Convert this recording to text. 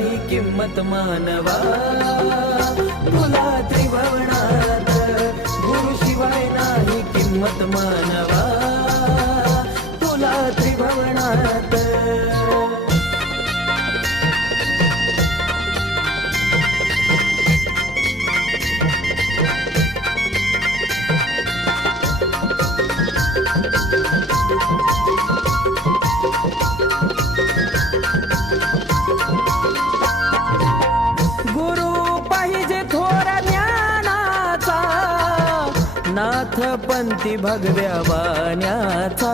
नाही किंमत मानवा, तुला त्रिभुवनात गुरु शिवाय नाही किंमत मानवा, तुला त्रिभुवनात. नाथ पंथी भगव्या वाण्याचा,